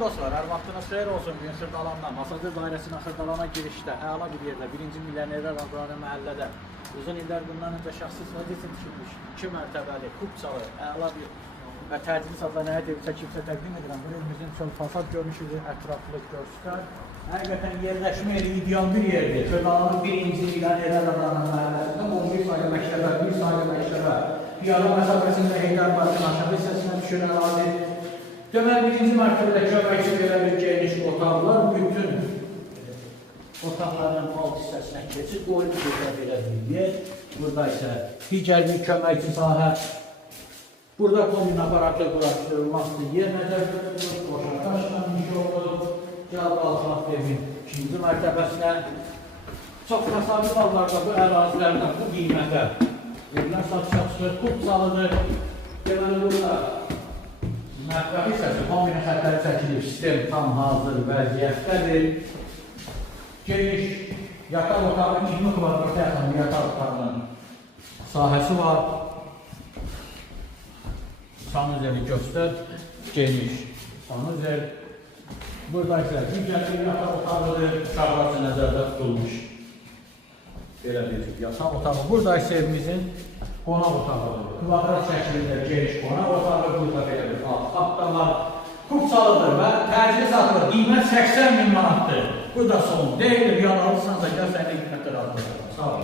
Dostlar, hər vaxtınız xeyir olsun. Bugün Xırdalandan, Masajır dairəsinə Xırdalana girişdə, əla bir yerdə, 1-ci Milyonerlər adlanan məhəllədə uzun illər bundan öncə şəxsi sadiyyətin düşülmüş, 2 mərtəbəli, kubçalı, əla bir və təcili sadlanəyə devirsə kimsə təqdim edirəm. Bu evimizin çox fasad görünüşüdür, ətraflı göstər. Həqiqətən yerləşmə yeri ideal bir yerdir. Xırdalanın 1-ci Milyonerlər adlanan məhəlləsində 11 saylı məktəbə, 1 saylı məktəbə, piyada məsafəsində Heydər Parkın aşağı hissəsinə düşən ərazi. Deməli, 1-ci mərtəbədə köməkçi belə bir geniş otaqlar, bütün otaqların alt hissəsinə keçir, qoyun burada belə bir yer. Burada isə digər bir köməkçi sahə. Burada kombin aparatlı quraşdırılması yer nəzərdə tutulur, boşaqdaşla inşa olunur. Gəl qalxaq evin 2-ci mərtəbəsinə. Çox təsadüf hallarda bu ərazilərdən bu qiymətə evlər satışa kubçalıdır. Deməli, burada mətbəx hissəsi, kombin xətləri çəkilib, sistem tam hazır vəziyyətdədir. Geniş yataq otağı 20 kvadrat yaxın yataq otağının sahəsi var. Sanuzeli göstər, geniş sanuzel. Burada isə digər bir yataq otağıdır, uşaqlar nəzərdə tutulmuş. Belə bir yataq otağı. Burada isə evimizin qonaq otağıdır. Kvadrat şəklində geniş qonaq otağı, burada belə bir alt xat da var. Kubçalıdır və təcili satılır. Qiymət 80.000 manatdır. Bu da son deyil, yanalırsansa gəl səni qiymətlər alır. Sağ olun.